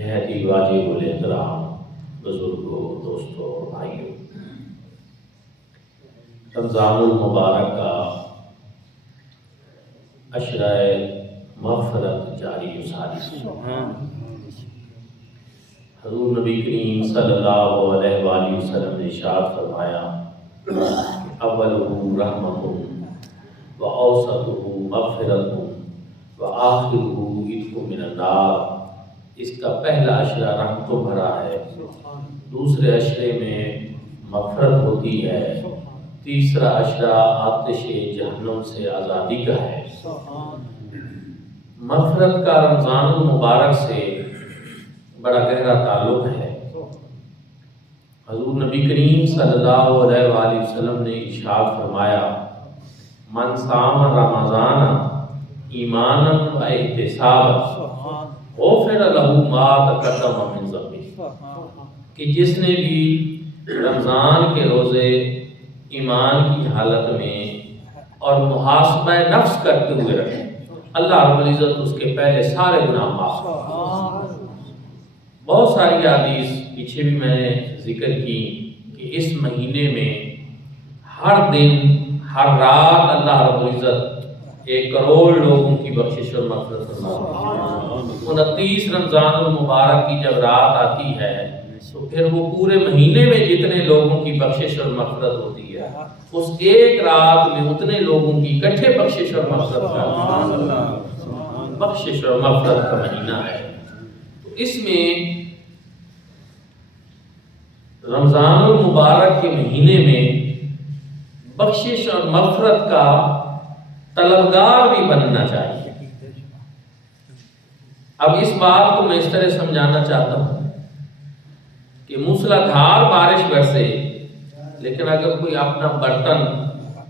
نہایت ہی واجب الاحترام بزرگوں، دوستوں، بھائیوں، رمضان المبارک کا عشرہ مغفرت جاری و ساری حضور نبی کریم صلی اللہ علیہ وآلہ وسلم نے ارشاد فرمایا اولہ رحمت و اوسطہ مغفرت و آخرہ عتق من النار۔ اس کا پہلا عشرہ رحمتوں بھرا ہے، دوسرے عشرے میں مغفرت ہوتی ہے، تیسرا عشرہ آتش جہنم سے آزادی کا ہے۔ مغفرت کا رمضان المبارک سے بڑا گہرا تعلق ہے۔ حضور نبی کریم صلی اللہ علیہ وآلہ وسلم نے ارشاد فرمایا من صام رمضان ایمانا و احتسابا غفر لہ ما تقدم من ذنبہ، کہ جس نے بھی رمضان کے روزے ایمان کی حالت میں اور محاسبہ نفس کرتے ہوئے رکھے، اللہ رب العزت اس کے پہلے سارے گناہ معاف کرے۔ بہت ساری حدیث پیچھے بھی میں نے ذکر کی کہ اس مہینے میں ہر دن ہر رات اللہ رب العزت 1 کروڑ لوگوں کی بخشش اور مغفرت فرماتا ہے۔ 29 رمضان المبارک کی جب رات آتی ہے تو پھر وہ پورے مہینے میں جتنے لوگوں کی بخشش اور مغفرت ہوتی ہے اس ایک رات میں اتنے لوگوں کی اکٹھے بخشش اور مغفرت کا بخشش اور مغفرت کا مہینہ ہے۔ تو اس میں رمضان المبارک کے مہینے میں بخشش اور مغفرت کا طلبگار بھی بننا چاہیے۔ اب اس بات کو میں اس طرح سمجھانا چاہتا ہوں کہ موسلادھار بارش برسے لیکن اگر کوئی اپنا برتن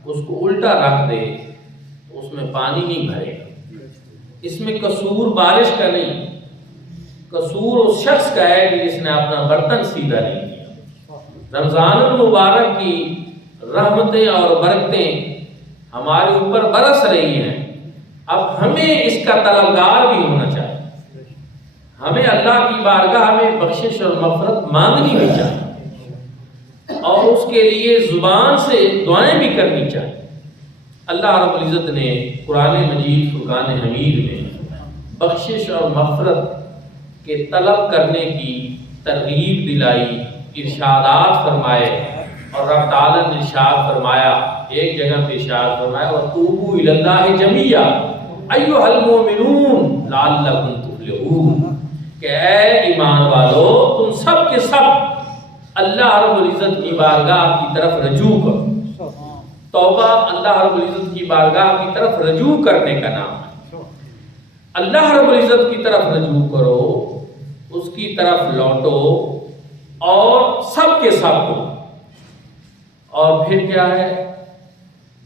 اس کو الٹا رکھ دے تو اس میں پانی نہیں بھرے گا۔ اس میں قصور بارش کا نہیں، قصور اس شخص کا ہے کہ جس نے اپنا برتن سیدھا نہیں کیا۔ رمضان المبارک کی رحمتیں اور برکتیں ہمارے اوپر برس رہی ہیں، اب ہمیں اس کا طلبگار بھی ہونا چاہیے۔ ہمیں اللہ کی بارگاہ میں بخشش اور مغفرت مانگنی بھی چاہیے اور اس کے لیے زبان سے دعائیں بھی کرنی چاہیے۔ اللہ رب العزت نے قرآن مجید فرقان حمید میں بخشش اور مغفرت کے طلب کرنے کی ترغیب دلائی، ارشادات فرمائے، اور رب تعالیٰ نے ارشاد فرمایا، ایک جگہ پہ ارشاد فرمایا وَتُوبُوا إِلَى اللَّهِ جَمِيعًا أَيُّهَا الْمُؤْمِنُونَ لَعَلَّكُمْ تُفْلِحُونَ، کہ اے ایمان والو تم سب کے سب اللہ رب العزت کی بارگاہ کی طرف رجوع کرو۔ توبہ اللہ رب العزت کی بارگاہ کی طرف رجوع کرنے کا نام ہے۔ اللہ رب العزت کی طرف رجوع کرو، اس کی طرف لوٹو اور سب کے سب کو، اور پھر کیا ہے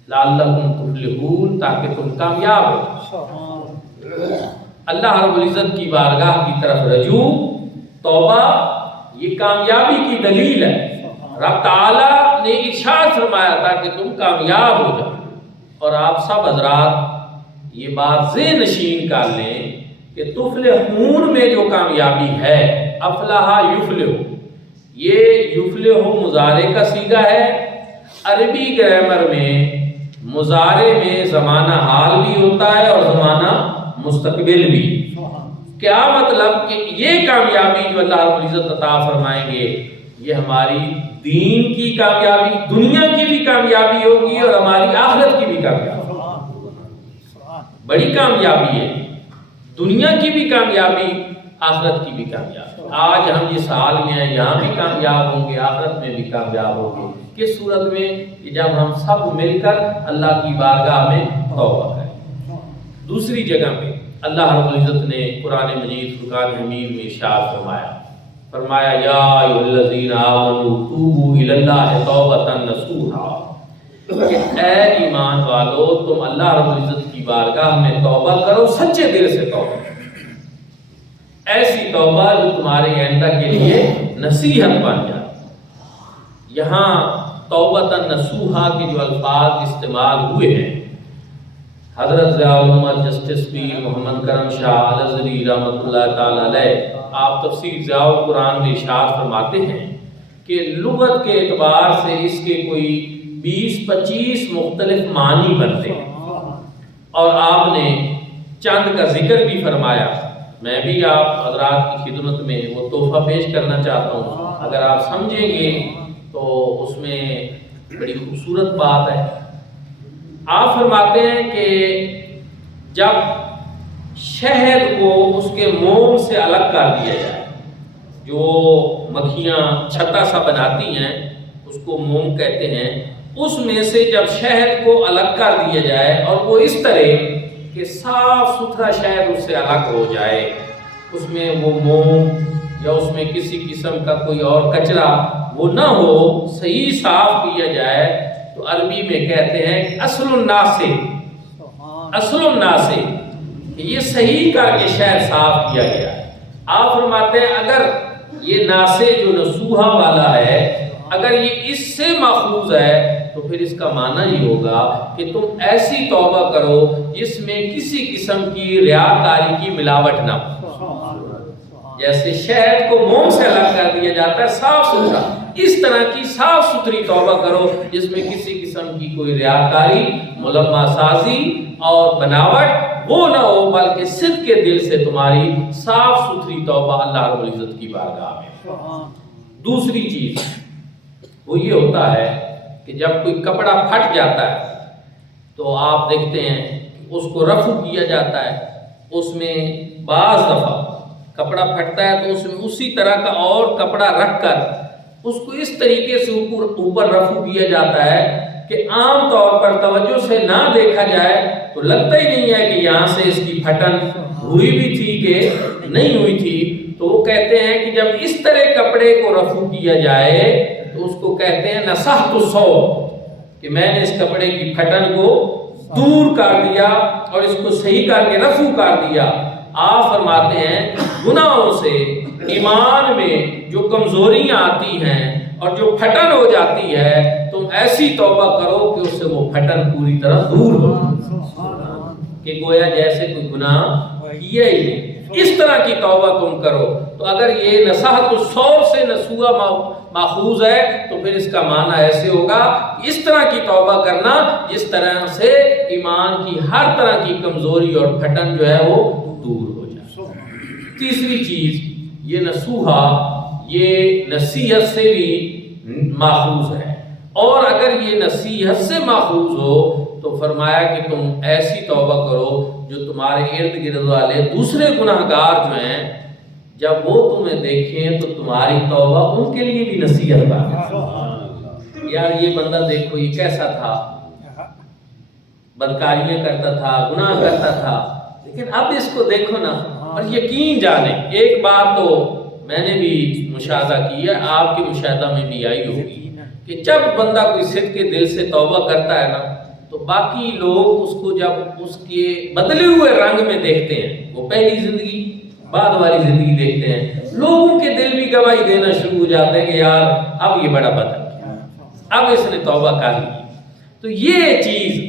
لعلکم تفلحون، تاکہ تم کامیاب ہو۔ اللہ رب العزت کی بارگاہ کی طرف رجوع، توبہ، یہ کامیابی کی دلیل ہے۔ رب تعالیٰ نے ارشاد فرمایا تھا کہ تم کامیاب ہو جاؤ، اور آپ سب حضرات یہ بات ذہن نشین کر لیں کہ تفلحون میں جو کامیابی ہے، افلح یفلح، یہ یفلح مضارع کا صیغہ ہے۔ عربی گرامر میں مضارع میں زمانہ حال بھی ہوتا ہے اور زمانہ مستقبل بھی۔ کیا مطلب کہ یہ کامیابی جو اللہ رب العزت عطا فرمائیں گے یہ ہماری دین کی کامیابی، دنیا کی بھی کامیابی ہوگی اور ہماری آخرت کی بھی کامیابی، بڑی کامیابی ہے۔ دنیا کی بھی کامیابی، آخرت کی بھی کامیابی۔ آج ہم جس حال میں ہیں یہاں بھی کامیاب ہوں گے، آخرت میں بھی کامیاب ہوں گے۔ کس صورت میں؟ کہ جب ہم سب مل کر اللہ کی بارگاہ میں توبہ کریں۔ دوسری جگہ پہ اللہ رب العزت نے قرآن مجید فرقان حمید میں ارشاد فرمایا یا ایھا الذین آمنوا توبوا الی اللہ توبۃ نصوحا، کہ اے ایمان والو تم اللہ رب العزت کی بارگاہ میں توبہ کرو، سچے دل سے توبہ، ایسی توبہ جو تمہارے آئندہ کے لیے نصیحت بن جائے۔ یہاں توبۃ نصوحا کے جو الفاظ استعمال ہوئے ہیں، حضرت ضیاء الامت جسٹس پیر محمد کرم شاہ الازہری رحمۃ اللہ تعالی علیہ آپ تفسیر ضیاء القرآن میں ارشاد فرماتے ہیں کہ لغت کے اعتبار سے اس کے کوئی 20-25 مختلف معنی بنتے ہیں، اور آپ نے چند کا ذکر بھی فرمایا۔ میں بھی آپ حضرات کی خدمت میں وہ تحفہ پیش کرنا چاہتا ہوں، اگر آپ سمجھیں گے تو اس میں بڑی خوبصورت بات ہے۔ آپ فرماتے ہیں کہ جب شہد کو اس کے موم سے الگ کر دیا جائے، جو مکھیاں چھتا سا بناتی ہیں اس کو موم کہتے ہیں، اس میں سے جب شہد کو الگ کر دیا جائے اور وہ اس طرح کہ صاف ستھرا شہد اس سے الگ ہو جائے، اس میں وہ موم یا اس میں کسی قسم کا کوئی اور کچرا وہ نہ ہو، صحیح صاف کیا جائے، تو عربی میں کہتے ہیں کہ اصل الناس، اصل الناس، کہ یہ صحیح کر کے شہد صاف کیا گیا ہے۔ آپ فرماتے ہیں اگر یہ ناسے جو نسوحہ والا ہے، اگر یہ اس سے ماخوذ ہے تو پھر اس کا معنی یہ ہوگا کہ تم ایسی توبہ کرو جس میں کسی قسم کی ریاکاری کی ملاوٹ نہ ہو۔ جیسے شہد کو موم سے الگ کر دیا جاتا ہے صاف ستھرا، اس طرح کی صاف ستھری توبہ کرو جس میں کسی قسم کی کوئی ریاکاری، ملمہ سازی اور بناوٹ وہ نہ ہو، بلکہ صدق کے دل سے تمہاری صاف ستھری توبہ اللہ رب العزت کی بارگاہ میں۔ دوسری چیز وہ یہ ہوتا ہے کہ جب کوئی کپڑا پھٹ جاتا ہے تو آپ دیکھتے ہیں کہ اس کو رفع کیا جاتا ہے، اس میں بعض دفعہ کپڑا پھٹتا ہے تو اس میں اسی طرح کا اور کپڑا رکھ کر اس کو اس طریقے سے اوپر رفع کیا جاتا ہے کہ عام طور پر توجہ سے نہ دیکھا جائے تو لگتا ہی نہیں ہے کہ یہاں سے اس کی پھٹن ہوئی بھی تھی کہ نہیں ہوئی تھی۔ تو وہ کہتے ہیں کہ جب اس طرح کپڑے کو رفع کیا جائے تو اس کو کہتے ہیں نصحت الثوب، کہ میں نے اس کپڑے کی پھٹن کو دور کر دیا اور اس کو صحیح کر کے رفع کر دیا۔ آپ فرماتے ہیں گناہوں سے ایمان میں جو کمزوریاں آتی ہیں اور جو پھٹن ہو جاتی ہے، تم ایسی توبہ کرو کہ اس سے وہ پھٹن پوری طرح دور ہو، کہ گویا جیسے کوئی گناہ کیا ہی نہیں، اس طرح کی توبہ تم کرو۔ تو اگر یہ نصحت الثوب سے نسوحہ ماخوذ ہے تو پھر اس کا معنی ایسے ہوگا کہ اس طرح کی توبہ کرنا جس طرح سے ایمان کی ہر طرح کی کمزوری اور پھٹن جو ہے وہ دور ہو جائے۔ تیسری چیز، یہ نسوحہ یہ نصیحت سے بھی ماخوذ ہے، اور اگر یہ نصیحت سے ماخوذ ہو تو فرمایا کہ تم ایسی توبہ کرو جو تمہارے ارد گرد والے دوسرے گناہگار جو ہیں جب وہ تمہیں دیکھیں تو تمہاری توبہ ان کے لیے بھی نصیحت بنے۔ یار یہ بندہ دیکھو یہ کیسا تھا، بدکاریاں کرتا تھا، گناہ کرتا تھا، لیکن اب اس کو دیکھو نا۔ اور یقین جانے ایک بات تو میں نے بھی مشاہدہ کی ہے، آپ کے مشاہدہ میں بھی آئی ہوگی، کہ جب بندہ کوئی صدق کے دل سے توبہ کرتا ہے نا تو باقی لوگ اس کو جب اس کے بدلے ہوئے رنگ میں دیکھتے ہیں، وہ پہلی زندگی بعد والی زندگی دیکھتے ہیں، لوگوں کے دل بھی گواہی دینا شروع ہو جاتے ہیں کہ یار اب یہ بڑا بدل گیا، اب اس نے توبہ کر لی۔ تو یہ چیز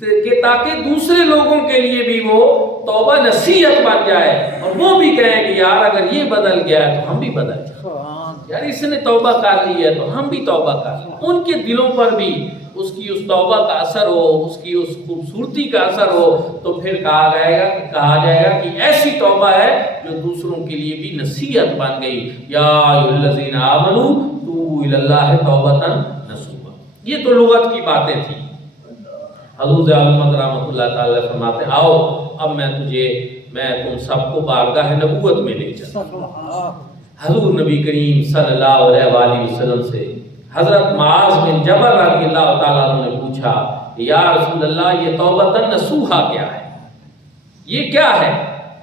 کہ تاکہ دوسرے لوگوں کے لیے بھی وہ توبہ نصیحت بن جائے اور وہ بھی کہیں کہ یار اگر یہ بدل گیا ہے تو ہم بھی بدل جائیں، یار اس نے توبہ کر لی ہے تو ہم بھی توبہ کر لیں، ان کے دلوں پر بھی اس کی اس توبہ کا اثر ہو، اس کی اس خوبصورتی کا اثر ہو، تو پھر کہا جائے گا کہ ایسی توبہ ہے جو دوسروں کے لیے بھی نصیحت بن گئی۔ یا ایھا الذین آمنوا توبوا الی اللہ توبۃ نصوحا۔ یہ تو لغت کی باتیں تھیں۔ حضور اعظم رحمۃ اللہ تعالی فرماتے ہیں آؤ اب میں تم سب کو بارگاہ نبوت میں لے چلتا ہوں۔ حضور نبی کریم صلی اللہ علیہ وآلہ وسلم سے حضرت معاذ بن جبل رضی اللہ تعالیٰ عنہ نے پوچھا کہ یا رسول اللہ یہ توبۃ نصوحا کیا ہے، یہ کیا ہے؟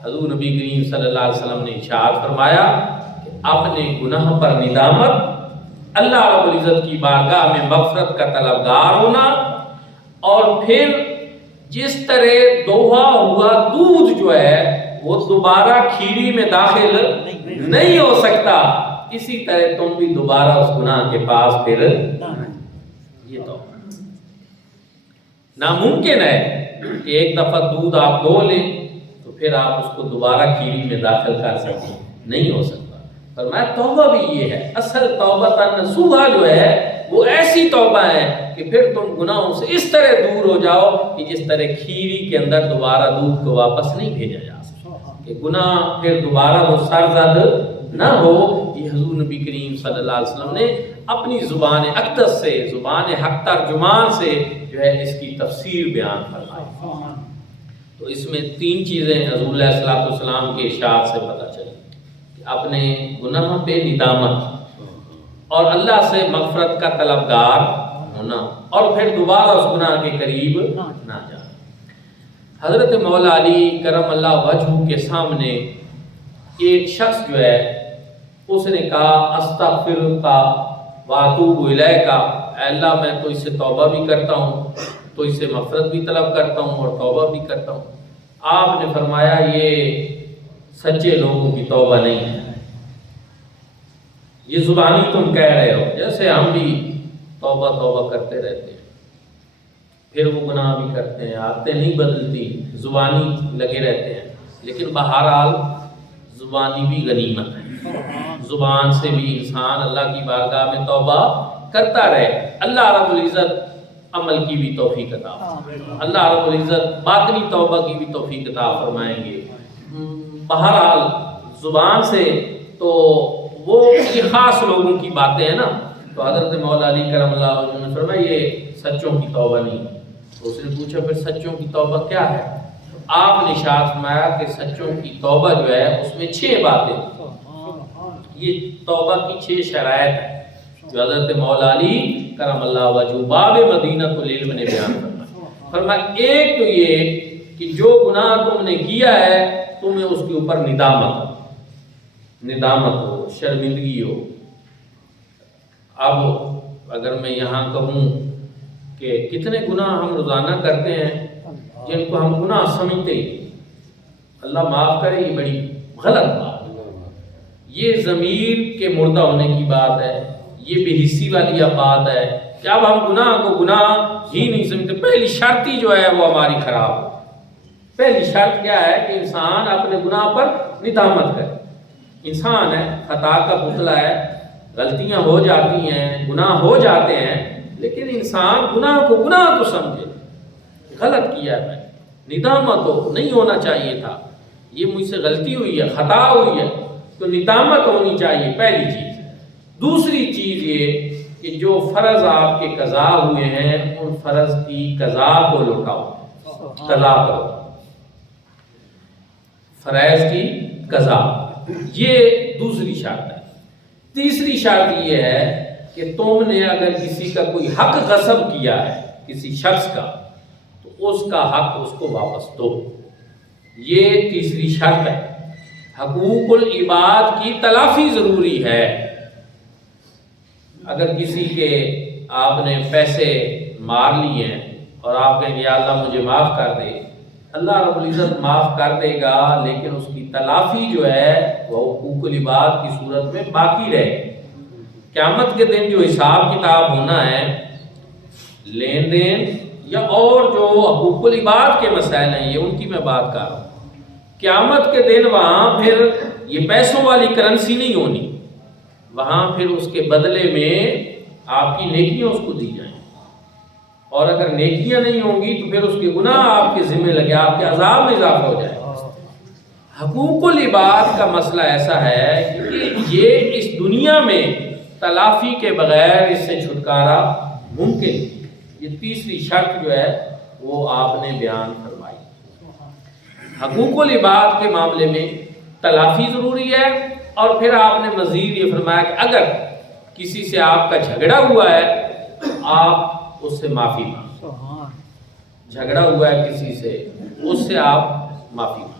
حضور نبی کریم صلی اللہ علیہ وسلم نے ارشاد فرمایا کہ اپنے گناہ پر ندامت، اللہ رب العزت کی بارگاہ میں مغفرت کا طلبگار ہونا، اور پھر جس طرح دوہا ہوا دودھ جو ہے وہ دوبارہ کھیری میں داخل نہیں ہو سکتا، اسی طرح تم بھی دوبارہ اس گناہ کے پاس پھر یہ تو ناممکن ہے کہ ایک دفعہ دودھ آپ دو لیں تو پھر آپ اس کو دوبارہ کھیری میں داخل کر سکیں، نہیں ہو سکتا۔ فرمایا توبہ بھی یہ ہے، اصل توبہ نصوحہ جو ہے وہ ایسی توبہ ہے کہ پھر تم گناہوں سے اس طرح دور ہو جاؤ کہ جس طرح کھیری کے اندر دوبارہ دودھ کو واپس نہیں بھیجا جا سکتا، کہ گناہ پھر دوبارہ وہ سرزد نہ ہو۔ یہ حضور نبی کریم صلی اللہ علیہ وسلم نے اپنی زبان اقدس سے، زبان حق ترجمان سے جو ہے اس کی تفسیر بیان فرمائی۔ تو اس میں تین چیزیں حضور علیہ الصلوۃ والسلام کے ارشاد سے پتہ چلی کہ اپنے گناہ پہ ندامت اور اللہ سے مغفرت کا طلبگار ہونا، اور پھر دوبارہ اس گناہ کے قریب نہ جانا۔ حضرت مولا علی کرم اللہ وجہہ کے سامنے ایک شخص جو ہے اس نے کہا استغفرک واتوب الیک، اے اللہ میں تو اس سے توبہ بھی کرتا ہوں، تو اس سے مغفرت بھی طلب کرتا ہوں اور توبہ بھی کرتا ہوں۔ آپ نے فرمایا یہ سچے لوگوں کی توبہ نہیں ہے، یہ زبانی تم کہہ رہے ہو، جیسے ہم بھی توبہ توبہ کرتے رہتے ہیں، پھر وہ گناہ بھی کرتے ہیں، عادتیں نہیں بدلتی، زبانی لگے رہتے ہیں، لیکن بہرحال زبانی بھی غنیمت ہے، زبان سے بھی انسان اللہ کی بارگاہ میں توبہ کرتا رہے۔ اللہ رب العزت عمل کی بھی توفیق عطا، اللہ رب العزت باطنی توبہ کی بھی توفیق عطا فرمائیں گے۔ بہرحال زبان سے تو وہ یہ خاص لوگوں کی باتیں ہیں نا، تو حضرت مولا علی کرم اللہ وجہہ نے فرمایا یہ سچوں کی توبہ نہیں۔ تو اس نے پوچھا پھر سچوں کی توبہ کیا ہے؟ آپ نے ارشاد فرمایا کہ سچوں کی توبہ جو ہے اس میں 6 باتیں، یہ توبہ کی 6 شرائط ہیں جو حضرت مولا علی کرم اللہ وجہہ باب مدینۃ العلم نے بیان فرمایا۔ فرمایا ایک تو یہ کہ جو گناہ تم نے کیا ہے تمہیں اس کے اوپر ندامت ہو، شرمندگی ہو۔ اب اگر میں یہاں کہوں کہ کتنے گناہ ہم روزانہ کرتے ہیں جن کو ہم گناہ سمجھتے ہی، اللہ معاف کرے، یہ بڑی غلط بات ہے، یہ ضمیر کے مردہ ہونے کی بات ہے، یہ بے حسی والی بات ہے کہ اب ہم گناہ کو گناہ ہی نہیں سمجھتے۔ پہلی شرط ہی جو ہے وہ ہماری خراب ہے۔ پہلی شرط کیا ہے کہ انسان اپنے گناہ پر ندامت کرے۔ انسان ہے، خطا کا پتلا ہے، غلطیاں ہو جاتی ہیں، گناہ ہو جاتے ہیں، لیکن انسان گناہ کو گناہ تو سمجھے، غلط کیا ہے، ندامت ہو، نہیں ہونا چاہیے تھا، یہ مجھ سے غلطی ہوئی ہے، خطا ہوئی ہے، تو ندامت ہونی چاہیے، پہلی چیز۔ دوسری چیز یہ کہ جو فرض آپ کے قضا ہوئے ہیں ان فرض کی قضا کو لوٹاؤ، قضا کرو، فرائض کی قضا، یہ دوسری شرط ہے۔ تیسری شرط یہ ہے کہ تم نے اگر کسی کا کوئی حق غصب کیا ہے کسی شخص کا تو اس کا حق اس کو واپس دو، یہ تیسری شرط ہے۔ حقوق العباد کی تلافی ضروری ہے۔ اگر کسی کے آپ نے پیسے مار لیے ہیں اور آپ کہیں یا اللہ مجھے معاف کر دے، اللہ رب العزت معاف کر دے گا، لیکن اس کی تلافی جو ہے وہ حقوق العباد کی صورت میں باقی رہے۔ قیامت کے دن جو حساب کتاب ہونا ہے، لین دین یا اور جو حقوق العباد کے مسائل ہیں، یہ ان کی میں بات کر رہا ہوں۔ قیامت کے دن وہاں پھر یہ پیسوں والی کرنسی نہیں ہونی، وہاں پھر اس کے بدلے میں آپ کی نیکیاں اس کو دی جائیں، اور اگر نیکیاں نہیں ہوں گی تو پھر اس کے گناہ آپ کے ذمہ لگے، آپ کے عذاب میں اضافہ ہو جائے۔ حقوق العباد کا مسئلہ ایسا ہے کہ یہ اس دنیا میں تلافی کے بغیر اس سے چھٹکارا ممکن نہیں۔ یہ تیسری شرط جو ہے وہ آپ نے بیان فرمائی۔ حقوق العباد کے معاملے میں تلافی ضروری ہے، اور پھر آپ نے مزید یہ فرمایا کہ اگر کسی سے آپ کا جھگڑا ہوا ہے آپ اس سے معافی مانگیں، جھگڑا ہوا ہے کسی سے اس سے آپ معافی مانگیں۔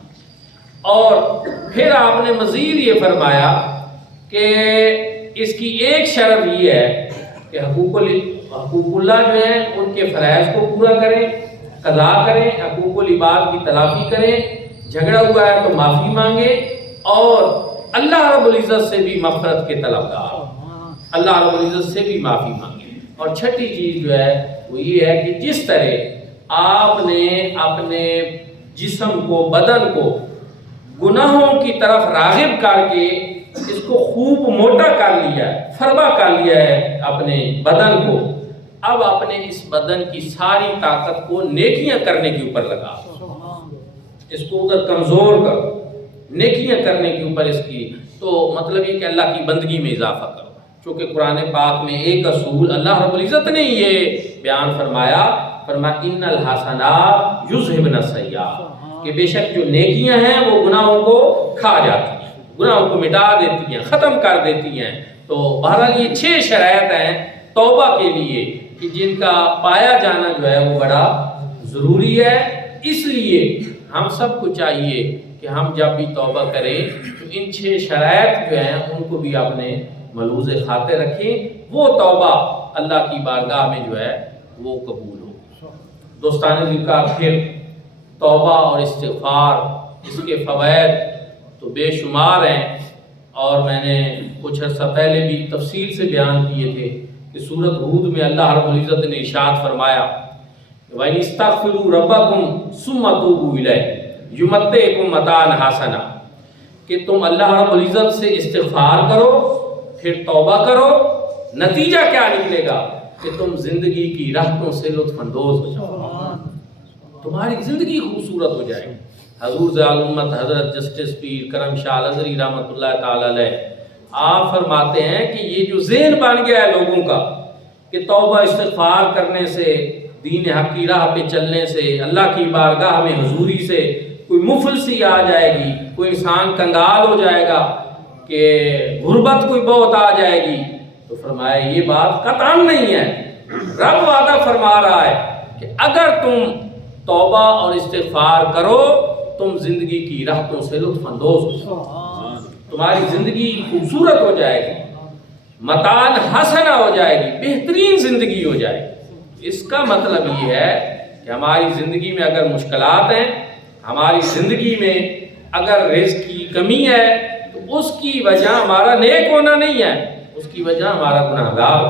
اور پھر آپ نے مزید یہ فرمایا کہ اس کی ایک شرط یہ ہے کہ حقوق اللہ جو ہے ان کے فرائض کو پورا کریں، قضا کریں، حقوق العباد کی تلافی کریں، جھگڑا ہوا ہے تو معافی مانگیں، اور اللہ رب العزت سے بھی مغفرت کے طلبگار، اللہ رب العزت سے بھی معافی مانگیں۔ اور چھٹی چیز جو ہے وہ یہ ہے کہ جس طرح آپ نے اپنے جسم کو، بدن کو گناہوں کی طرف راغب کر کے اس کو خوب موٹا کر لیا ہے، فربا کر لیا ہے اپنے بدن کو، اب اپنے اس بدن کی ساری طاقت کو نیکیاں کرنے کے اوپر لگا، اس کو ادھر کمزور کرو، نیکیاں کرنے کے اوپر اس کی، تو مطلب یہ کہ اللہ کی بندگی میں اضافہ کرو۔ چونکہ قرآن پاک میں ایک اصول اللہ رب العزت نے یہ بیان فرمایا ان الحسنات یذھبن السیئات، کہ بے شک جو نیکیاں ہیں وہ گناہوں کو کھا جاتی ہیں، گناہوں کو مٹا دیتی ہیں، ختم کر دیتی ہیں۔ تو بہرحال یہ 6 شرائط ہیں توبہ کے لیے کہ جن کا پایا جانا جو ہے وہ بڑا ضروری ہے۔ اس لیے ہم سب کو چاہیے کہ ہم جب بھی توبہ کریں تو ان 6 شرائط جو ہیں ان کو بھی اپنے ملحوظ خاطر رکھیں، وہ توبہ اللہ کی بارگاہ میں جو ہے وہ قبول ہو۔ دوستان ذکر، پھر توبہ اور استغفار اس کے فوائد تو بے شمار ہیں، اور میں نے کچھ عرصہ پہلے بھی تفصیل سے بیان کیے تھے کہ سورۃ ہود میں اللہ رب العزت نے ارشاد فرمایا وَإِنِ اسْتَغْفِرُوا رَبَّكُمْ ثُمَّ تُوبُوا إِلَيْهِ يُمَتِّعْكُم مَتَاعًا حَسَنًا، کہ تم اللہ رب العزت سے استغفار کرو، پھر توبہ کرو، نتیجہ کیا نکلے گا کہ تم زندگی کی راحتوں سے لطف اندوز ہو جاؤ، تمہاری زندگی خوبصورت ہو جائے گی۔ حضور ذیال امت حضرت جسٹس پیر کرم شاہ الازہری رحمۃ اللہ تعالی علیہ آپ فرماتے ہیں کہ یہ جو ذہن بن گیا ہے لوگوں کا کہ توبہ استغفار کرنے سے، دین حق کی راہ پہ چلنے سے، اللہ کی بارگاہ میں حضوری سے کوئی مفلسی آ جائے گی، کوئی انسان کنگال ہو جائے گا، کہ غربت کوئی بہت آ جائے گی، تو فرمایا یہ بات قطعاً نہیں ہے۔ رب وعدہ فرما رہا ہے کہ اگر تم توبہ اور استغفار کرو تم زندگی کی راحتوں سے لطف اندوز ہو جاؤ، تمہاری زندگی خوبصورت ہو جائے گی، متاع حسنہ ہو جائے گی، بہترین زندگی ہو جائے گی۔ اس کا مطلب یہ ہے کہ ہماری زندگی میں اگر مشکلات ہیں، ہماری زندگی میں اگر رزق کی کمی ہے، تو اس کی وجہ ہمارا نیک ہونا نہیں ہے، اس کی وجہ ہمارا گناہگار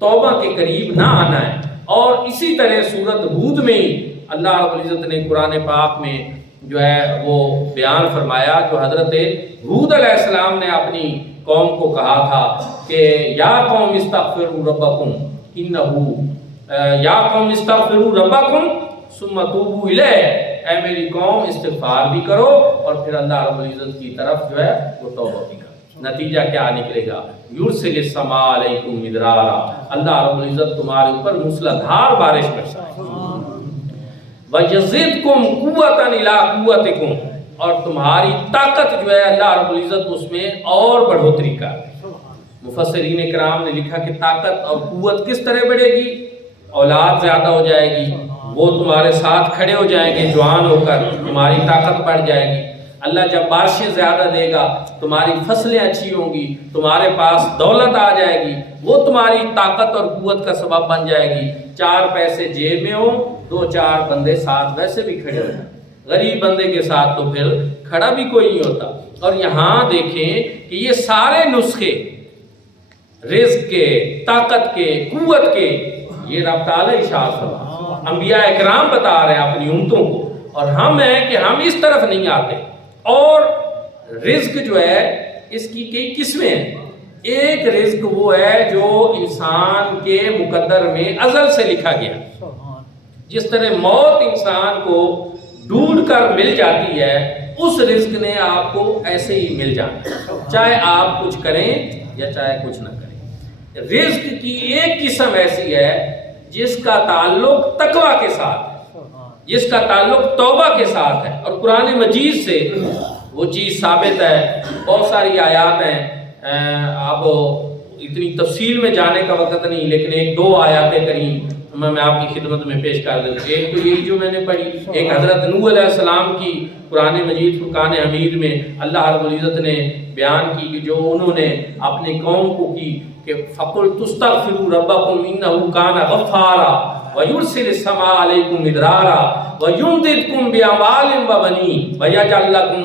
توبہ کے قریب نہ آنا ہے۔ اور اسی طرح سورۃ ہود میں اللہ رب العزت نے قرآن پاک میں جو ہے وہ بیان فرمایا، جو حضرت ہود علیہ السلام نے اپنی قوم کو کہا تھا کہ یا قوم استغفروا ربکم یا قوم استغفروا ربکم ثم توبوا الیہ، اے میری قوم استغفار بھی کرو اور پھر اللہ رب العزت کی طرف جو ہے وہ توبہ بھی کرو۔ نتیجہ کیا نکلے گا؟ یرسل السماء علیکم مدرارا، اللہ رب العزت تمہارے اوپر موسلادھار بارش برسائے، وَيَزِدْكُمْ قُوَّةً إِلَىٰ قُوَّتِكُمْ، اور تمہاری طاقت جو ہے اللہ رب العزت اس میں اور بڑھوتری کر دے۔ مفسرین کرام نے لکھا کہ طاقت اور قوت کس طرح بڑھے گی؟ اولاد زیادہ ہو جائے گی، وہ تمہارے ساتھ کھڑے ہو جائیں گے جوان ہو کر، تمہاری طاقت بڑھ جائے گی۔ اللہ جب بارشیں زیادہ دے گا، تمہاری فصلیں اچھی ہوں گی، تمہارے پاس دولت آ جائے گی، وہ تمہاری طاقت اور قوت کا سبب بن جائے گی۔ 4 پیسے جیب میں ہوں، 2-4 بندے ساتھ ویسے بھی کھڑے ہو جائیں، غریب بندے کے ساتھ تو پھر کھڑا بھی کوئی نہیں ہوتا۔ اور یہاں دیکھیں کہ یہ سارے نسخے رزق کے، طاقت کے، قوت کے، یہ رب تعالیٰ ارشاد فرما، انبیاء اکرام بتا رہے ہیں اپنی امتوں کو، اور ہم ہیں کہ ہم اس طرف نہیں آتے۔ اور رزق جو ہے اس کی کئی قسمیں ہیں۔ ایک رزق وہ ہے جو انسان کے مقدر میں ازل سے لکھا گیا، جس طرح موت انسان کو ڈھونڈ کر مل جاتی ہے، اس رزق نے آپ کو ایسے ہی مل جانا، چاہے آپ کچھ کریں یا چاہے کچھ نہ کریں۔ رزق کی ایک قسم ایسی ہے جس کا تعلق تقویٰ کے ساتھ ہے، جس کا تعلق توبہ کے ساتھ ہے، اور قرآن مجید سے وہ چیز ثابت ہے۔ بہت ساری آیات ہیں، اب اتنی تفصیل میں جانے کا وقت نہیں، لیکن 1-2 آیات کریم میں آپ کی خدمت میں پیش کر دوں۔ ایک تو یہی جو میں نے پڑھی، ایک حضرت نوح علیہ السلام کی قرآن مجید فرقان حمید میں اللہ رب العزت نے بیان کی کہ جو انہوں نے اپنی قوم کو کی کہ فَقُلْتُ اسْتَغْفِرُوا رَبَّكُمْ إِنَّهُ كَانَ غَفَّارًا وَيُرْسِلِ السَّمَاءَ عَلَيْكُمْ مِدْرَارًا وَيُمْدِدْكُمْ بِأَمْوَالٍ وَبَنِينَ وَيَجْعَلْ لَكُمْ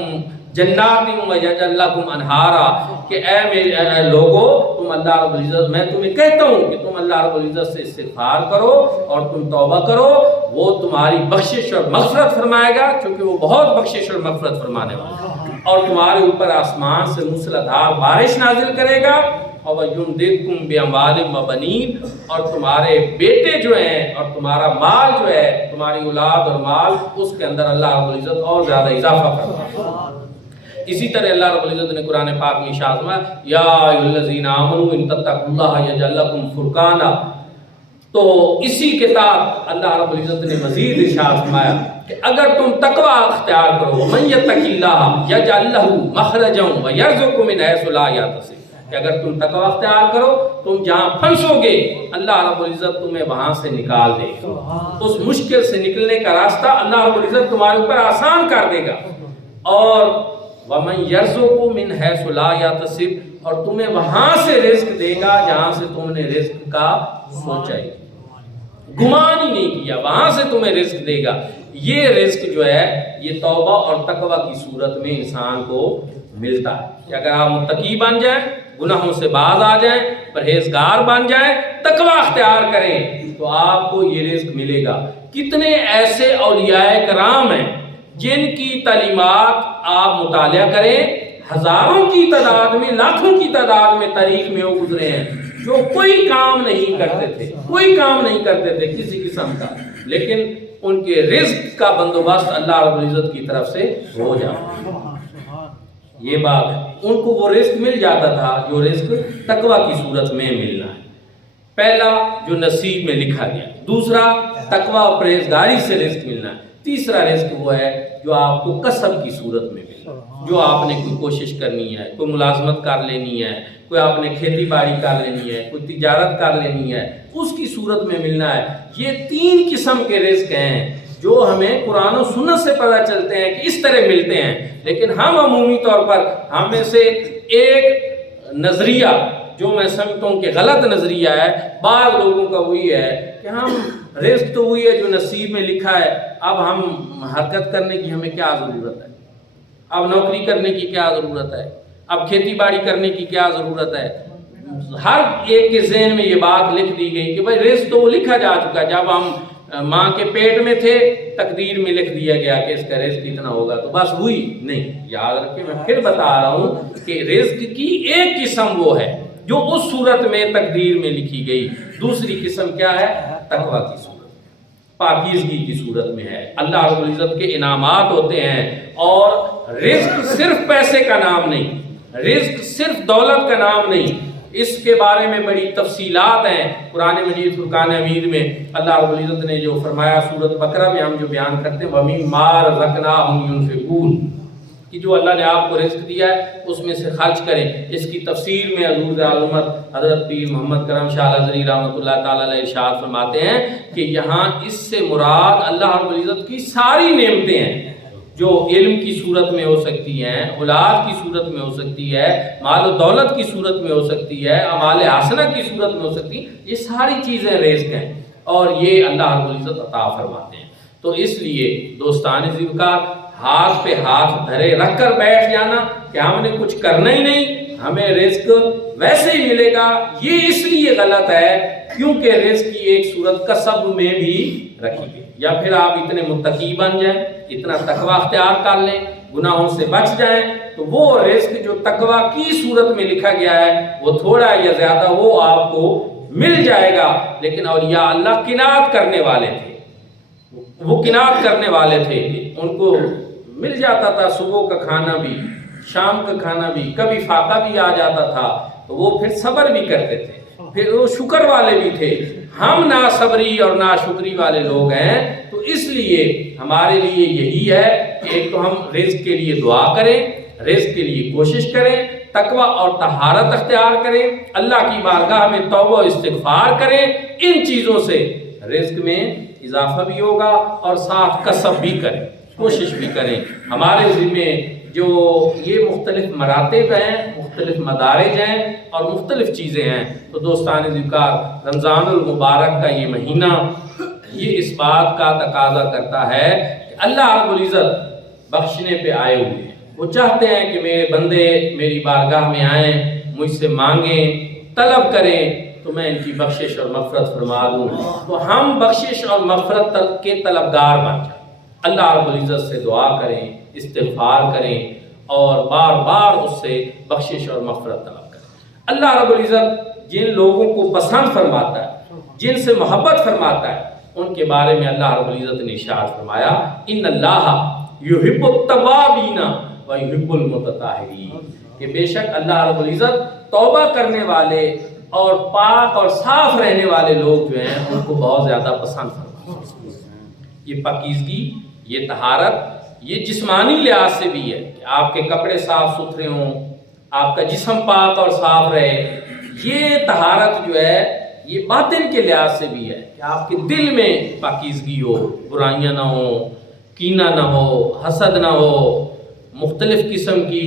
جنات ویجعل لکم انہارا، کہ اے میرے لوگو تم اللہ رب العزت، میں تمہیں کہتا ہوں کہ تم اللہ رب العزت سے استغفار کرو اور تم توبہ کرو، وہ تمہاری بخشش اور مغفرت فرمائے گا، چونکہ وہ بہت بخشش اور مغفرت فرمانے والا ہے، اور تمہارے اوپر آسمان سے موسلادھار بارش نازل کرے گا، اور وَيُمْدِدْكُمْ بِأَمْوَالٍ وَبَنِينَ، اور تمہارے بیٹے جو ہیں اور تمہارا مال جو ہے، تمہاری اولاد اور مال، اس کے اندر اللہ رب العزت اور زیادہ اضافہ فرمائے۔ اسی طرح اللہ رب العزت نے قرآن پاک میں ارشاد فرمایا یا ایھا الذین آمنوا ان تتقوا اللہ یجعل لکم فرقانا، تو اسی کے ساتھ اللہ رب العزت نے مزید ارشاد فرمایا کہ اگر تم تقوی اختیار کرو، ومن یتق اللہ یجعل لہ مخرجا ویرزقہ من حیث لا یحتسب، کہ اگر تم تقوی اختیار کرو، تم جہاں پھنسو گے اللہ رب العزت تمہیں وہاں سے نکال دے گا، اس مشکل سے نکلنے کا راستہ اللہ رب العزت تمہارے اوپر آسان کر دے گا، اور وَمَنْ يَرْزُقُ مِنْ حَيْثُ لَا يَحْتَسِبُ، اور تمہیں وہاں سے رزق دے گا جہاں سے تم نے رزق کا سوچا ہی گمان ہی نہیں کیا، وہاں سے تمہیں رزق دے گا۔ یہ رزق جو ہے یہ توبہ اور تقوی کی صورت میں انسان کو ملتا ہے کہ اگر آپ متقی بن جائیں، گناہوں سے باز آ جائیں، پرہیزگار بن جائیں، تقوی اختیار کریں، تو آپ کو یہ رزق ملے گا۔ کتنے ایسے اولیاء کرام ہیں جن کی تعلیمات آپ مطالعہ کریں، ہزاروں کی تعداد میں، لاکھوں کی تعداد میں تاریخ میں وہ گزرے ہیں جو کوئی کام نہیں کرتے تھے، کوئی کام نہیں کرتے تھے کسی قسم کا، لیکن ان کے رزق کا بندوبست اللہ رب العزت کی طرف سے ہو جاتا۔ یہ بات ہے، ان کو وہ رزق مل جاتا تھا جو رزق تقوی کی صورت میں ملنا ہے۔ پہلا جو نصیب میں لکھا گیا، دوسرا تقوی اور پرہیزگاری سے رزق ملنا ہے، تیسرا رزق وہ ہے جو آپ کو کسب کی صورت میں ملے، جو آپ نے کوئی کوشش کرنی ہے، کوئی ملازمت کر لینی ہے، کوئی آپ نے کھیتی باڑی کر لینی ہے، کوئی تجارت کر لینی ہے، اس کی صورت میں ملنا ہے۔ یہ تین قسم کے رزق ہیں جو ہمیں قرآن و سنت سے پتہ چلتے ہیں کہ اس طرح ملتے ہیں، لیکن ہم عمومی طور پر ہم میں سے ایک نظریہ جو میں سمجھتا ہوں کہ غلط نظریہ ہے بعض لوگوں کا، وہی ہے کہ ہم رزق تو وہی ہے جو نصیب میں لکھا ہے، اب ہم حرکت کرنے کی ہمیں کیا ضرورت ہے، اب نوکری کرنے کی کیا ضرورت ہے، اب کھیتی باڑی کرنے کی کیا ضرورت ہے۔ ہر ایک کے ذہن میں یہ بات لکھ دی گئی کہ بھائی رزق تو وہ لکھا جا چکا، جب ہم ماں کے پیٹ میں تھے تقدیر میں لکھ دیا گیا کہ اس کا رزق اتنا ہوگا، تو بس ہوئی نہیں۔ یاد رکھیں، میں پھر بتا رہا ہوں کہ رزق کی ایک قسم وہ ہے جو اس صورت میں تقدیر میں لکھی گئی، دوسری قسم کیا ہے؟ تقوی کی صورت، پاکیزگی کی صورت میں ہے، اللہ رب العزت کے انعامات ہوتے ہیں۔ اور رزق صرف پیسے کا نام نہیں، رزق صرف دولت کا نام نہیں، اس کے بارے میں بڑی تفصیلات ہیں قرآن مجید فرقان حمید میں۔ اللہ رب العزت نے جو فرمایا سورۃ بقرہ میں ہم جو بیان کرتے ہیں وَمِمَّا رَزَقْنَاهُمْ يُنْفِقُونَ، کہ جو اللہ نے آپ کو رزق دیا ہے اس میں سے خرچ کریں۔ اس کی تفسیر میں حضور عالمت حضرت پیر محمد کرم شاہ الازہری رحمۃ اللہ تعالیٰ علیہ ارشاد فرماتے ہیں کہ یہاں اس سے مراد اللہ رب العزت کی ساری نعمتیں ہیں، جو علم کی صورت میں ہو سکتی ہیں، اولاد کی صورت میں ہو سکتی ہے، مال و دولت کی صورت میں ہو سکتی ہے، اعمال حسنہ کی صورت میں ہو سکتی ہیں، یہ ساری چیزیں رزق ہیں اور یہ اللہ رب العزت عطا فرماتے ہیں۔ تو اس لیے دوستان ذوالفقار، ہاتھ پہ ہاتھ دھرے رکھ کر بیٹھ جانا کہ ہم نے کچھ کرنا ہی نہیں، ہمیں رزق ویسے ہی ملے گا، یہ اس لیے غلط ہے کیونکہ رزق کی ایک صورت کسب میں بھی رکھی گئی۔ یا پھر آپ اتنے متقی بن جائیں، اتنا تقوی اختیار کر لیں، گناہوں سے بچ جائیں، تو وہ رزق جو تقوی کی صورت میں لکھا گیا ہے وہ تھوڑا یا زیادہ وہ آپ کو مل جائے گا۔ لیکن اولیاء اللہ قناعت کرنے والے تھے، وہ قناعت کرنے والے تھے، ان کو مل جاتا تھا صبح کا کھانا بھی، شام کا کھانا بھی، کبھی فاقہ بھی آ جاتا تھا تو وہ پھر صبر بھی کرتے تھے، پھر وہ شکر والے بھی تھے۔ ہم ناصبری اور ناشکری والے لوگ ہیں، تو اس لیے ہمارے لیے یہی ہے کہ ایک تو ہم رزق کے لیے دعا کریں، رزق کے لیے کوشش کریں، تقوی اور طہارت اختیار کریں، اللہ کی بارگاہ میں توبہ و استغفار کریں، ان چیزوں سے رزق میں اضافہ بھی ہوگا اور ساتھ کسب بھی کریں، کوشش بھی کریں۔ ہمارے ذمے جو یہ مختلف مراتب ہیں، مختلف مدارج ہیں اور مختلف چیزیں ہیں، تو دوستان ذوالفقار رمضان المبارک کا یہ مہینہ یہ اس بات کا تقاضا کرتا ہے کہ اللہ رب العزت بخشنے پہ آئے ہوئے ہیں، وہ چاہتے ہیں کہ میرے بندے میری بارگاہ میں آئیں، مجھ سے مانگیں، طلب کریں تو میں ان کی بخشش اور مغفرت فرما دوں۔ تو ہم بخشش اور مغفرت کے طلبگار بن جائیں، اللہ رب العزت سے دعا کریں، استغفار کریں اور بار بار اس سے بخشش اور مغفرت طلب کریں۔ اللہ رب العزت جن لوگوں کو پسند فرماتا ہے، جن سے محبت فرماتا ہے، ان کے بارے میں اللہ رب العزت نے ارشاد فرمایا، ان اللہ یحب التوابین و یحب المتطہرین، کہ بے شک اللہ رب العزت توبہ کرنے والے اور پاک اور صاف رہنے والے لوگ جو ہیں ان کو بہت زیادہ پسند فرماتا ہے۔ یہ پاکیزگی، یہ طہارت، یہ جسمانی لحاظ سے بھی ہے کہ آپ کے کپڑے صاف ستھرے ہوں، آپ کا جسم پاک اور صاف رہے۔ یہ طہارت جو ہے یہ باطن کے لحاظ سے بھی ہے کہ آپ کے دل میں پاکیزگی ہو، برائیاں نہ ہوں، کینہ نہ ہو، حسد نہ ہو، مختلف قسم کی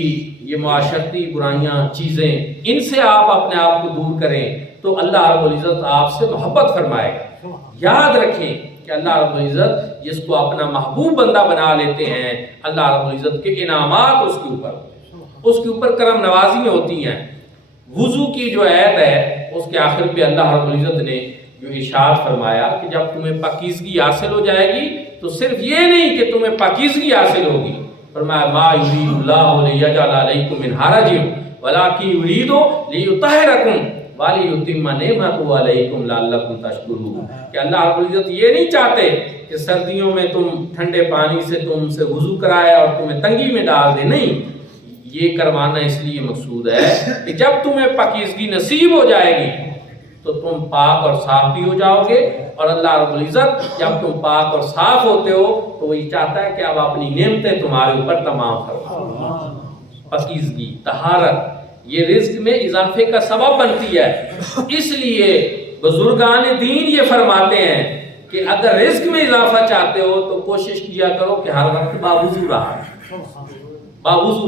یہ معاشرتی برائیاں چیزیں، ان سے آپ اپنے آپ کو دور کریں تو اللہ رب العزت آپ سے محبت فرمائے گا۔ یاد رکھیں کہ اللہ رب العزت جس کو اپنا محبوب بندہ بنا لیتے ہیں، اللہ رب العزت کے انعامات اس کے اوپر کرم نوازی ہوتی ہیں۔ وضو کی جو آیت ہے اس کے آخر پہ اللہ رب العزت نے جو ارشاد فرمایا کہ جب تمہیں پاکیزگی حاصل ہو جائے گی تو صرف یہ نہیں کہ تمہیں پاکیزگی حاصل ہوگی، فرمایا ما یرید اللہ لیجعل علیکم من حرج ولکن یرید لیطہرکم ولیتم نعمتہ علیکم لعلکم تشکرون، کہ اللہ رب العزت یہ نہیں چاہتے کہ سردیوں میں تم ٹھنڈے پانی سے تم سے وضو کرائے اور تمہیں تنگی میں ڈال دے، نہیں، یہ کروانا اس لیے مقصود ہے کہ جب تمہیں پاکیزگی نصیب ہو جائے گی تو تم پاک اور صاف بھی ہو جاؤ گے، اور اللہ رب العزت جب تم پاک اور صاف ہوتے ہو تو وہ یہ چاہتا ہے کہ اب اپنی نعمتیں تمہارے اوپر تمام فرما۔ پاکیزگی، طہارت یہ رزق میں اضافے کا سبب بنتی ہے، اس لیے بزرگان دین یہ فرماتے ہیں کہ اگر رزق میں اضافہ چاہتے ہو تو کوشش کیا کرو کہ ہر وقت باوضو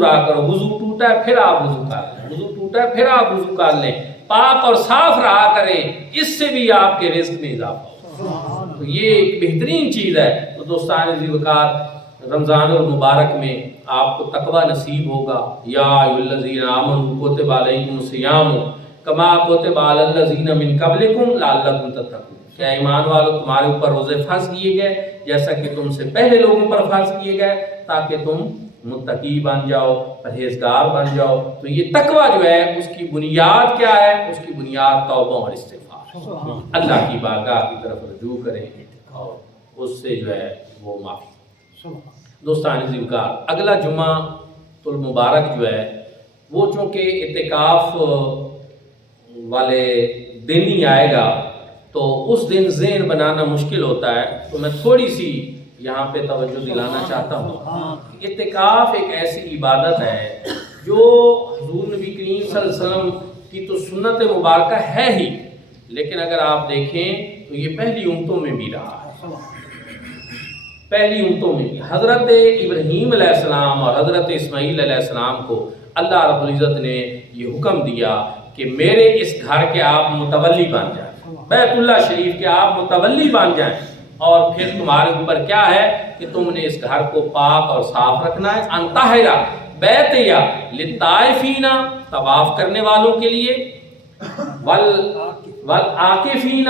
رہا کرو، وضو ٹوٹا ہے پھر آپ وضو کر لیں، وضو ٹوٹا ہے پھر آپ وضو کر لیں، پاک اور صاف رہا کریں، اس سے بھی آپ کے رزق میں اضافہ ہو۔ تو یہ ایک بہترین چیز ہے۔ تو دوستان عزیز وقار، رمضان المبارک میں آپ کو تقوی نصیب ہوگا۔ یا ایھا الذین آمنوا کتب علیکم الصیام کما کتب علی الذین من قبلکم لعلکم تتقون، کیا ایمان والو تمہارے اوپر روزے فرض کیے گئے جیسا کہ تم سے پہلے لوگوں پر فرض کیے گئے تاکہ تم متقی بن جاؤ، پرہیزگار بن جاؤ۔ تو یہ تقوی جو ہے اس کی بنیاد کیا ہے؟ اس کی بنیاد توبہ اور استغفار، اللہ کی بارگاہ کی طرف رجوع کریں اور اس سے جو ہے وہ معافی۔ دوستان عزیز وقار، اگلا جمعہ المبارک جو ہے وہ چونکہ اعتکاف والے دن ہی آئے گا تو اس دن ذہن بنانا مشکل ہوتا ہے، تو میں تھوڑی سی یہاں پہ توجہ دلانا چاہتا ہوں۔ اعتکاف ایک ایسی عبادت ہے جو حضور نبی کریم صلی اللہ علیہ وسلم کی تو سنت مبارکہ ہے ہی، لیکن اگر آپ دیکھیں تو یہ پہلی امتوں میں بھی رہا ہے۔ پہلی امتوں میں بھی حضرت ابراہیم علیہ السلام اور حضرت اسماعیل علیہ السلام کو اللہ رب العزت نے یہ حکم دیا کہ میرے اس گھر کے آپ متولی بن جائیں، بیت اللہ شریف کے آپ متولی بن جائیں، اور پھر تمہارے اوپر کیا ہے کہ تم نے اس گھر کو پاک اور صاف رکھنا ہے۔ انطہرا بیتیا للطائفین، طواف کرنے والوں کے لیے، والعاکفین،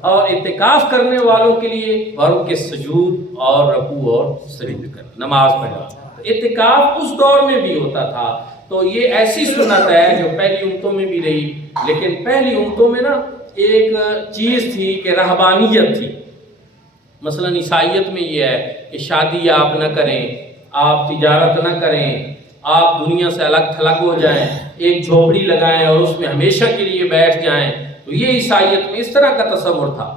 اور اعتکاف کرنے والوں کے لیے، ورکع السجود، اور رکوع اور سجود کرنا، نماز پڑھنا۔ اعتکاف اس دور میں بھی ہوتا تھا، تو یہ ایسی سنت ہے جو پہلی امتوں میں بھی رہی، لیکن پہلی امتوں میں نا ایک چیز تھی کہ رہبانیت تھی۔ مثلا عیسائیت میں یہ ہے کہ شادی آپ نہ کریں، آپ تجارت نہ کریں، آپ دنیا سے الگ تھلگ ہو جائیں، ایک جھوپڑی لگائیں اور اس میں ہمیشہ کے لیے بیٹھ جائیں۔ تو یہ عیسائیت میں اس طرح کا تصور تھا۔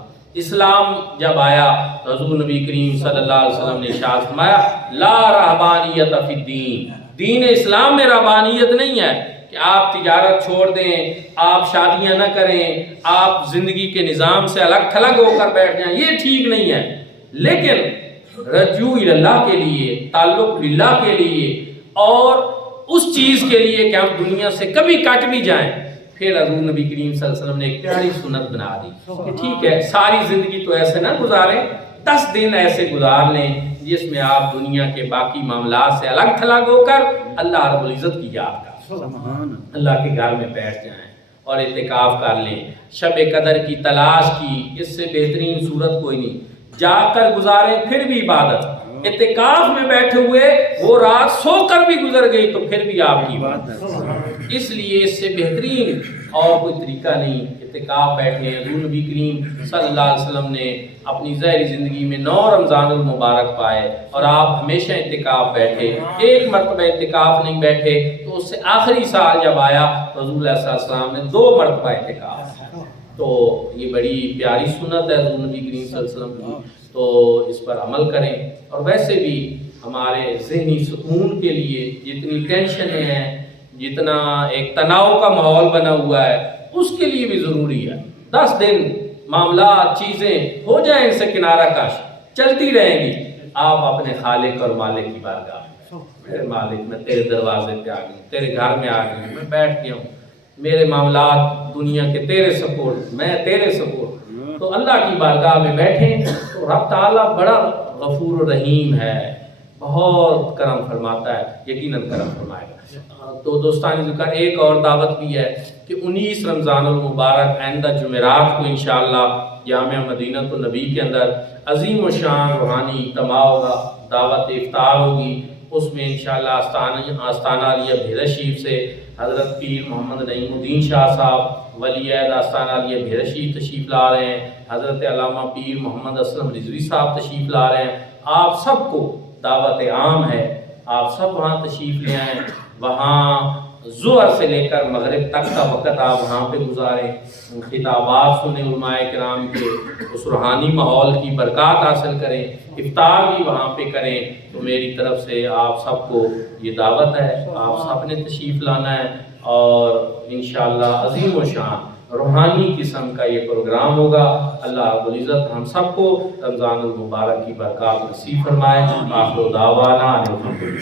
اسلام جب آیا تو حضور نبی کریم صلی اللہ علیہ وسلم نے ارشاد فرمایا لا رہبانیت فی الدین، دین اسلام میں رہبانیت نہیں ہے کہ آپ تجارت چھوڑ دیں، آپ شادیاں نہ کریں، آپ زندگی کے نظام سے الگ تھلگ ہو کر بیٹھ جائیں، یہ ٹھیک نہیں ہے۔ لیکن رجوع اللہ کے لیے، تعلق باللہ کے لیے، اور اس چیز کے لیے کہ ہم دنیا سے کبھی کٹ بھی جائیں، پھر حضور نبی کریم صلی اللہ علیہ وسلم نے ایک پیاری سنت بنا دی کہ ٹھیک ہے ساری زندگی تو ایسے نہ گزاریں، 10 دن ایسے گزار لیں جس میں آپ دنیا کے باقی معاملات سے الگ تھلگ ہو کر اللہ رب العزت کی یاد کر اللہ کے گھر میں بیٹھ جائیں اور اعتکاف کر لیں. شب قدر کی تلاش کی، اس سے بہترین صورت کوئی نہیں. جا کر گزاریں پھر بھی عبادت، اعتکاف میں بیٹھے ہوئے وہ رات سو کر بھی گزر گئی تو پھر بھی آپ کی عبادت. اس لیے اس سے بہترین اور کوئی طریقہ نہیں. اعتکاف بیٹھے ہیں. حضور نبی کریم صلی اللہ علیہ وسلم نے اپنی ظاہری زندگی میں 9 رمضان المبارک پائے اور آپ ہمیشہ اعتکاف بیٹھے. ایک مرتبہ اعتکاف نہیں بیٹھے تو اس سے آخری سال جب آیا تو حضور علیہ السلام نے 2 مرتبہ اعتکاف. تو یہ بڑی پیاری سنت ہے حضور نبی کریم صلی اللہ علیہ وسلم کی، تو اس پر عمل کریں. اور ویسے بھی ہمارے ذہنی سکون کے لیے جتنی ٹینشنیں ہیں، جتنا ایک تناؤ کا ماحول بنا ہوا ہے، اس کے لیے بھی ضروری ہے 10 دن معاملات چیزیں ہو جائیں ان سے کنارہ کش، چلتی رہیں گی. آپ اپنے خالق اور مالک کی بارگاہ میں، میرے مالک میں تیرے دروازے پہ آ گئی ہوں، تیرے گھر میں آ گئی ہوں، میں بیٹھ گیا ہوں، میرے معاملات دنیا کے تیرے سپورٹ، میں تیرے سپورٹ. تو اللہ کی بارگاہ میں بیٹھیں تو رب تعالیٰ بڑا غفور و رحیم ہے، بہت کرم فرماتا ہے، یقیناً کرم فرمائے گا. تو دوستان ذکر ایک اور دعوت بھی ہے کہ 19 رمضان المبارک آئندہ جمعرات کو انشاءاللہ جامعہ مدینۃ النبی کے اندر عظیم و شان روحانی اجتماع ہوگا، دعوت افطار ہوگی. اس میں انشاءاللہ آستانہ علیہ بھیرہ شریف سے حضرت پیر محمد نعیم الدین شاہ صاحب ولی عہد آستانہ علیہ بھیرہ شریف تشریف لا رہے ہیں. حضرت علامہ پیر محمد اسلم رضوی صاحب تشریف لا رہے ہیں. آپ سب کو دعوت عام ہے، آپ سب وہاں تشریف لے آئیں. وہاں ظہر سے لے کر مغرب تک کا وقت آپ وہاں پہ گزاریں، خطابات سنیں علماء کرام کے، اس روحانی ماحول کی برکات حاصل کریں، افطار بھی وہاں پہ کریں. تو میری طرف سے آپ سب کو یہ دعوت ہے، آپ سب نے تشریف لانا ہے اور انشاءاللہ عظیم و شان روحانی قسم کا یہ پروگرام ہوگا. اللہ رب العزت ہم سب کو رمضان المبارک کی برکات نصیب فرمائے. آخر دعوانا الحمدللہ.